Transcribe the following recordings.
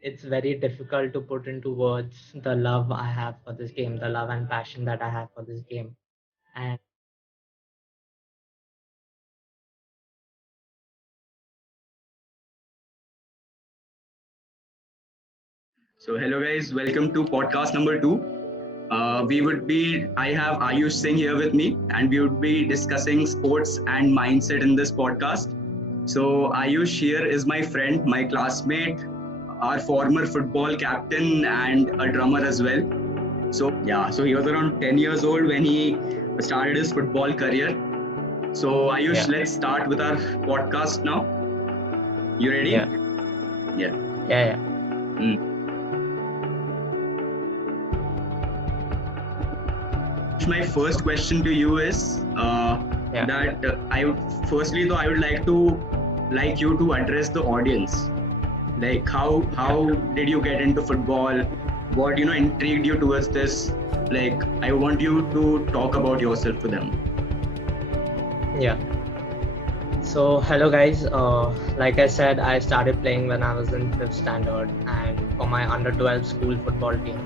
it's very difficult to put into words the love I have for this game, the love and passion that I have for this game. And So, hello guys, welcome to podcast number two. I have Ayush Singh here with me, and we would be discussing sports and mindset in this podcast. So, Ayush here is my friend, my classmate, our former football captain, and a drummer as well. So he was around 10 years old when he started his football career. So, yeah, Ayush, let's start with our podcast now. You ready? yeah, Yeah. yeah, yeah, Mm. My first question to you is yeah. that I would firstly though I would like you to address the audience. Like how Yeah. did you get into football? What intrigued you towards this? Like I want you to talk about yourself to them. Yeah. So, hello guys. Like I said, I started playing when I was in fifth standard, and for my under 12 school football team.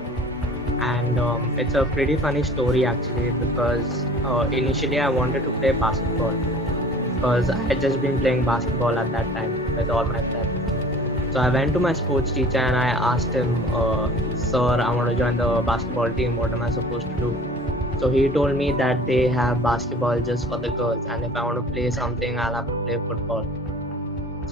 And it's a pretty funny story actually, because initially I wanted to play basketball because I had just been playing basketball at that time with all my friends. So I went to my sports teacher and I asked him, "Sir, I want to join the basketball team. What am I supposed to do?" So he told me that they have basketball just for the girls, and if I want to play something, I'll have to play football.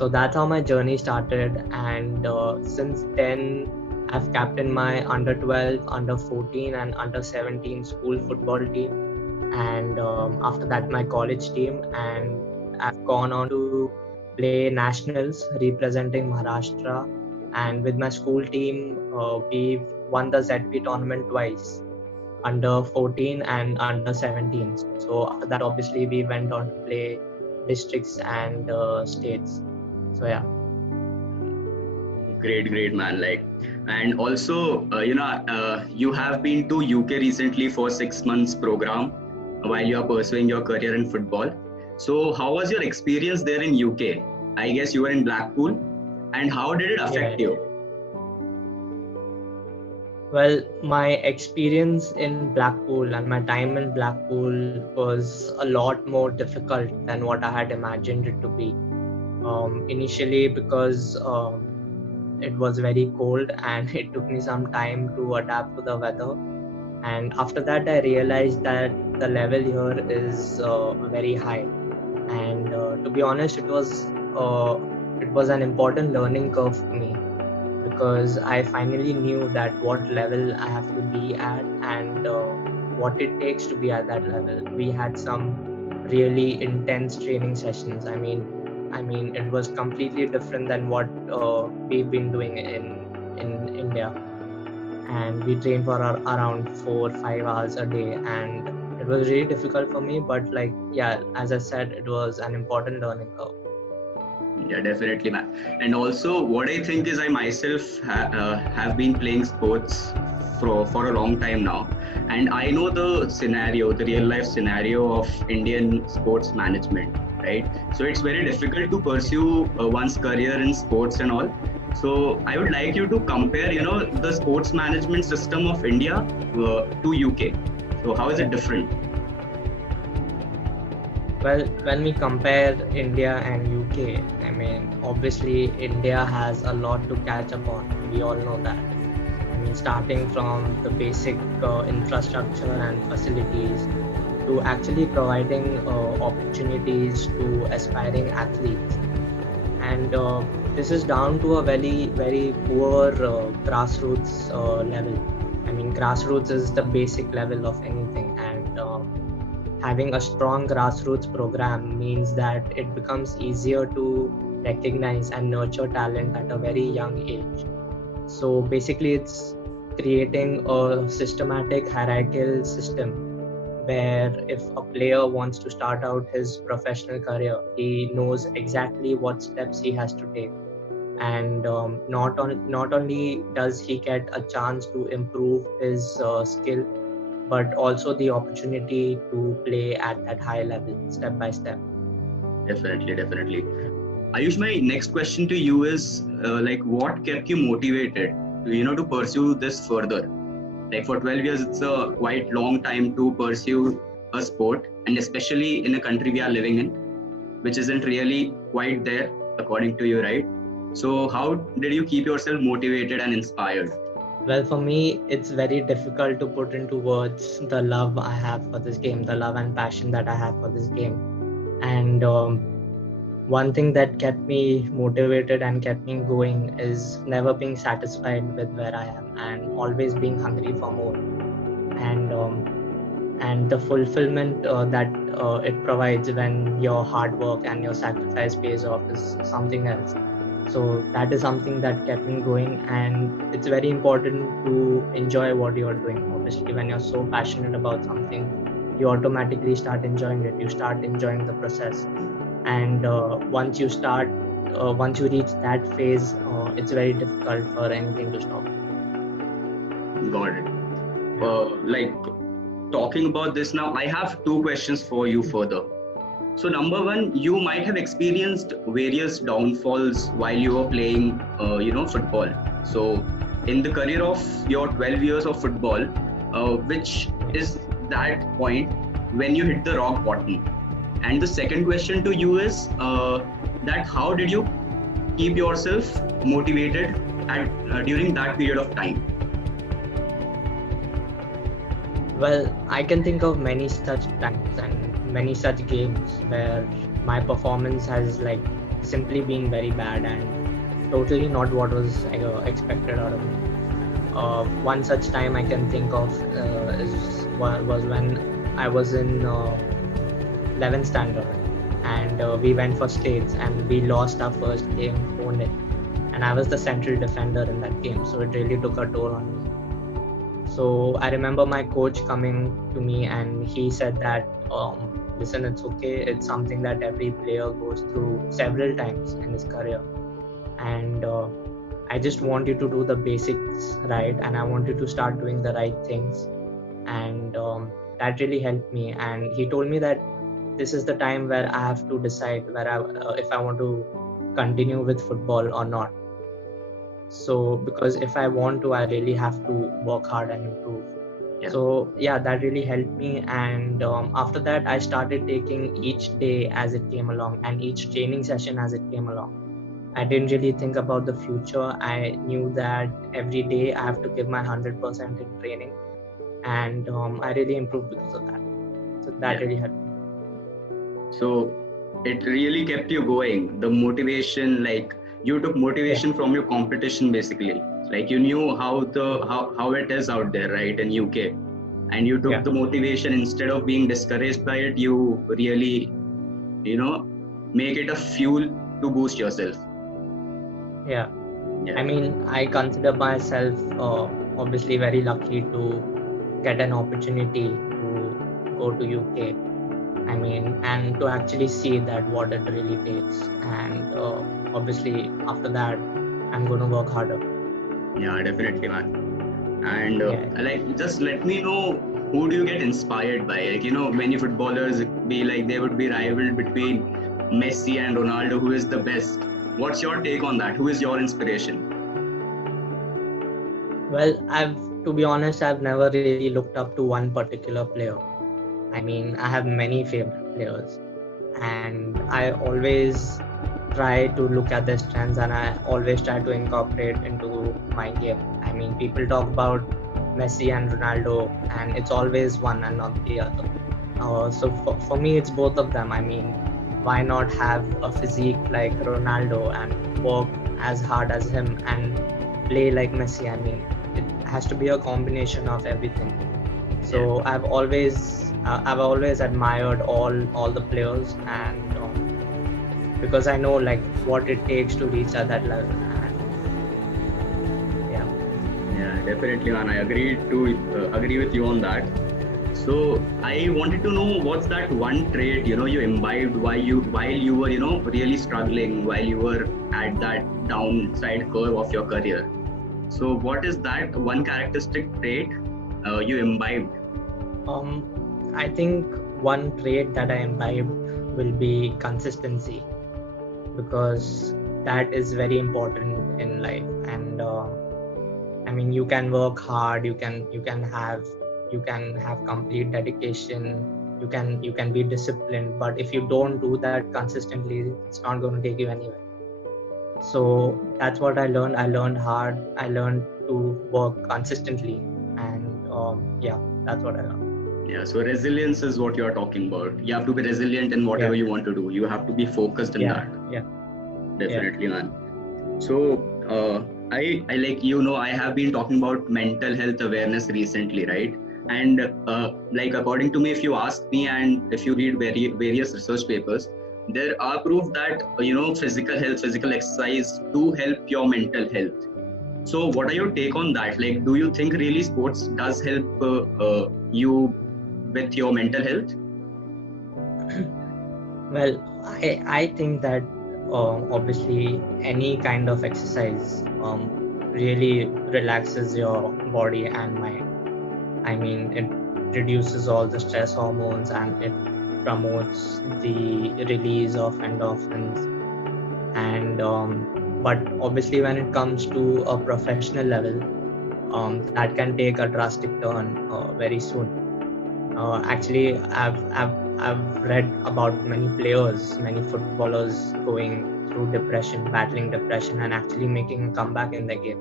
So that's how my journey started, and since then, I've captained my under 12, under 14, and under 17 school football team, and after that, my college team, and I've gone on to play nationals representing Maharashtra. And with my school team, we've won the ZP tournament twice, under 14 and under 17. So after that, obviously, we went on to play districts and states. So yeah. Great, man. And also, you have been to UK recently for 6 months program while you are pursuing your career in football. So, how was your experience there in UK? I guess you were in Blackpool, and how did it Yeah. affect you? Well, my experience in Blackpool and my time in Blackpool was a lot more difficult than what I had imagined it to be. Initially, because it was very cold and it took me some time to adapt to the weather. And after that, I realized that the level here is very high. And to be honest, it was an important learning curve for me, because I finally knew that what level I have to be at, and what it takes to be at that level. We had some really intense training sessions. I mean, it was completely different than what we've been doing in India, and we trained for around 4 5 hours a day, and it was really difficult for me. But like, yeah, as I said, it was an important learning curve. Yeah, definitely, man. And also, what I think is I myself have been playing sports for a long time now, and I know the scenario, the real life scenario of Indian sports management, right? So it's very difficult to pursue one's career in sports and all. So I would like you to compare, the sports management system of India to UK. So how is it different? Well, when we compare India and UK, I mean, obviously India has a lot to catch up on. We all know that. I mean, starting from the basic infrastructure and facilities to actually providing opportunities to aspiring athletes. And this is down to a very, very poor grassroots level. I mean, grassroots is the basic level of anything. And having a strong grassroots program means that it becomes easier to recognize and nurture talent at a very young age. So basically, it's creating a systematic hierarchical system where if a player wants to start out his professional career, he knows exactly what steps he has to take. And not only does he get a chance to improve his skill, but also the opportunity to play at that high level step by step. Definitely, definitely. Ayush, my next question to you is like, what kept you motivated to, to pursue this further? Like for 12 years, it's a quite long time to pursue a sport, and especially in a country we are living in, which isn't really quite there, according to you, right? So how did you keep yourself motivated and inspired? Well, for me, it's very difficult to put into words the love I have for this game, the love and passion that I have for this game. And one thing that kept me motivated and kept me going is never being satisfied with where I am and always being hungry for more. And the fulfillment that it provides when your hard work and your sacrifice pays off is something else. So that is something that kept me going, and it's very important to enjoy what you are doing. Obviously, when you're so passionate about something, you automatically start enjoying it. You start enjoying the process, and once you reach that phase, it's very difficult for anything to stop. Got it. Like talking about this now, I have two questions for you further. So number one, you might have experienced various downfalls while you were playing, football. So in the career of your 12 years of football, which is that point when you hit the rock bottom? And the second question to you is that how did you keep yourself motivated during that period of time? Well, I can think of many such times and many such games where my performance has like simply been very bad and totally not what was expected out of me. One such time I can think of was when I was in 11th standard, and we went for states and we lost our first game 4-0, and I was the central defender in that game, so it really took a toll on me. So I remember my coach coming to me and he said that, listen, it's okay. It's something that every player goes through several times in his career. And I just want you to do the basics right, and I want you to start doing the right things. And that really helped me. And he told me that this is the time where I have to decide if I want to continue with football or not. So because if I want to, I really have to work hard and improve. Yeah. So yeah, that really helped me, and after that I started taking each day as it came along and each training session as it came along. I didn't really think about the future. I knew that every day I have to give my 100% in training, and I really improved because of that. So that really helped me. So it really kept you going. The motivation, like you took motivation from your competition, basically. Like you knew how it is out there, right, in UK, and you took the motivation instead of being discouraged by it. You really, make it a fuel to boost yourself. Yeah. I mean, I consider myself obviously very lucky to get an opportunity to go to UK. I mean, and to actually see that what it really takes. And obviously, after that, I'm going to work harder. Yeah, definitely, man. And like, just let me know, who do you get inspired by? Like, many footballers they would be rivaled between Messi and Ronaldo, who is the best. What's your take on that? Who is your inspiration? Well, to be honest, I've never really looked up to one particular player. I mean, I have many favorite players, and I always try to look at their strengths, and I always try to incorporate into my game. I mean, people talk about Messi and Ronaldo, and it's always one and not the other. So for me, it's both of them. I mean, why not have a physique like Ronaldo and work as hard as him and play like Messi? I mean, it has to be a combination of everything. So I've always admired all the players, and because I know like what it takes to reach at that level. And yeah, definitely, man. I agree with you on that. So I wanted to know, what's that one trait you imbibed while you were really struggling, while you were at that downside curve of your career. So what is that one characteristic trait you imbibed? I think one trait that I imbibed will be consistency. because that is very important in life. And I mean, you can work hard, you can have complete dedication, you can be disciplined, but if you don't do that consistently, it's not going to take you anywhere. So that's what I learned. I learned hard. I learned to work consistently, and yeah, that's what I learned. Yeah, so resilience is what you're talking about. You have to be resilient in whatever Yeah, you want to do. You have to be focused in yeah, that. yeah, yeah, Definitely, man. So, I like, I have been talking about mental health awareness recently, right? And like, according to me, if you ask me, and if you read various research papers, there are proof that physical health, physical exercise do help your mental health. So, what are your take on that? Like, do you think really sports does help you with your mental health? Well, I think that obviously any kind of exercise really relaxes your body and mind. I mean, it reduces all the stress hormones and it promotes the release of endorphins. And but obviously, when it comes to a professional level, that can take a drastic turn very soon. Actually, I've read about many players, many footballers going through depression, battling depression, and actually making a comeback in the game.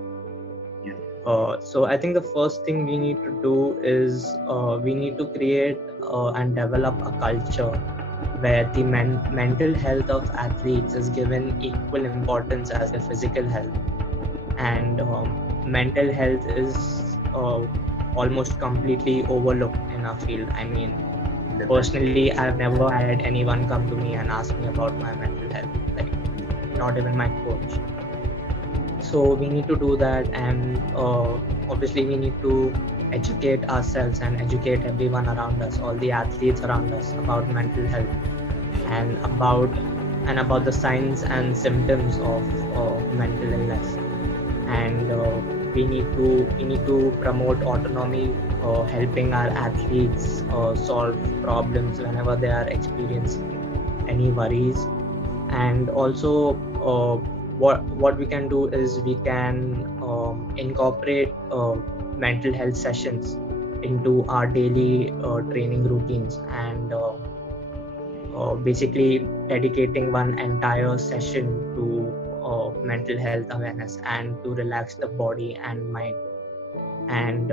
Yeah. So I think the first thing we need to do is we need to create and develop a culture where the mental health of athletes is given equal importance as the physical health. And mental health is almost completely overlooked in our field. I mean, personally, I've never had anyone come to me and ask me about my mental health, like not even my coach. So we need to do that, and obviously we need to educate ourselves and educate everyone around us, all the athletes around us, about mental health and about the signs and symptoms of mental illness. And we need to promote autonomy, helping our athletes solve problems whenever they are experiencing any worries. And also what we can do is we can incorporate mental health sessions into our daily training routines, and basically dedicating one entire session to mental health awareness and to relax the body and mind. And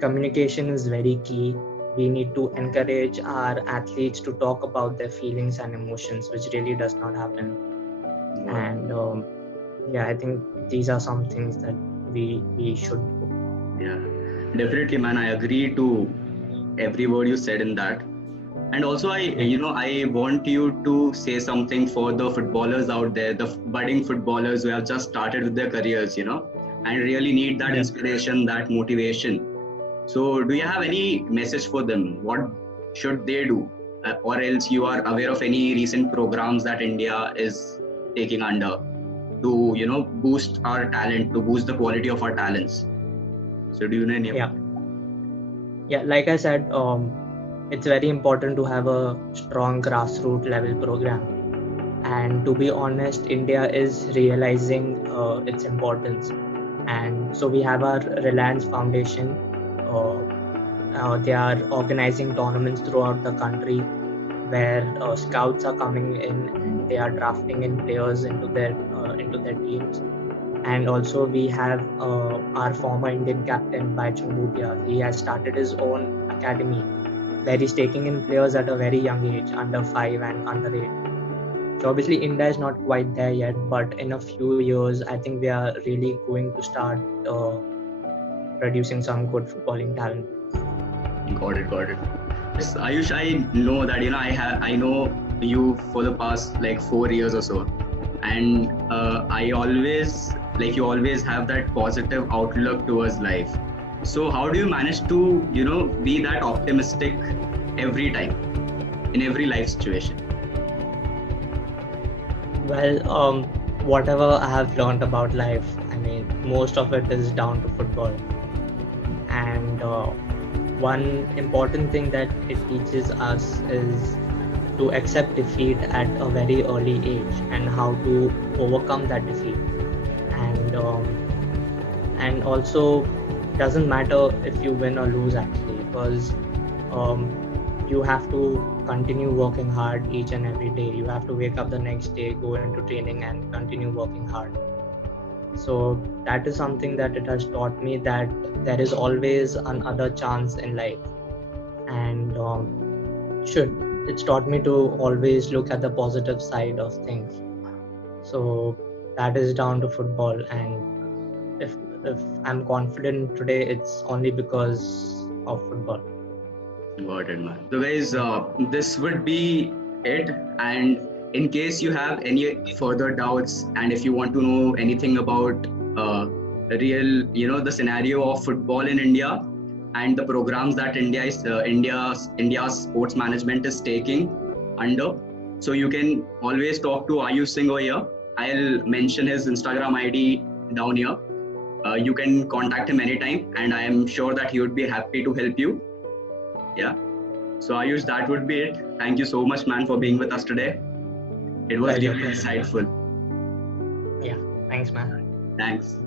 communication is very key. We need to encourage our athletes to talk about their feelings and emotions, which really does not happen. And yeah, I think these are some things that we should do. Yeah, definitely, man. I agree to every word you said in that. And also, I want you to say something for the footballers out there, the budding footballers who have just started with their careers, and really need that inspiration, that motivation. So, do you have any message for them? What should they do? Or else you are aware of any recent programs that India is taking under to, boost our talent, to boost the quality of our talents. So, do you know any of Yeah, like I said, it's very important to have a strong grassroots level program. And to be honest, India is realizing its importance. And so we have our Reliance Foundation. They are organizing tournaments throughout the country where scouts are coming in and they are drafting in players into their teams. And also we have our former Indian captain Baichung Bhutia. He has started his own academy where he's taking in players at a very young age, under 5 and under 8. So obviously India is not quite there yet, but in a few years, I think we are really going to start producing some good footballing talent. Got it. Yes, Ayush, I know that I know you for the past like 4 years or so, and I always you always have that positive outlook towards life. So how do you manage to be that optimistic every time in every life situation? Well, whatever I have learned about life, I mean, most of it is down to football. And one important thing that it teaches us is to accept defeat at a very early age and how to overcome that defeat. And also, doesn't matter if you win or lose actually, because um, you have to continue working hard each and every day. You have to wake up the next day, go into training, and continue working hard. So that is something that it has taught me, that there is always another chance in life. And should it's taught me to always look at the positive side of things. So that is down to football. And if I'm confident today, it's only because of football. Got it, man. So, guys, this would be it. And in case you have any further doubts, and if you want to know anything about the real, the scenario of football in India and the programs that India's sports management is taking under, so you can always talk to Ayush Singh over here. I'll mention his Instagram ID down here. You can contact him anytime, and I am sure that he would be happy to help you. Yeah. So Ayush, that would be it. Thank you so much, man, for being with us today. It was Pleasure, really pleasure. insightful. Yeah, thanks, man. Thanks.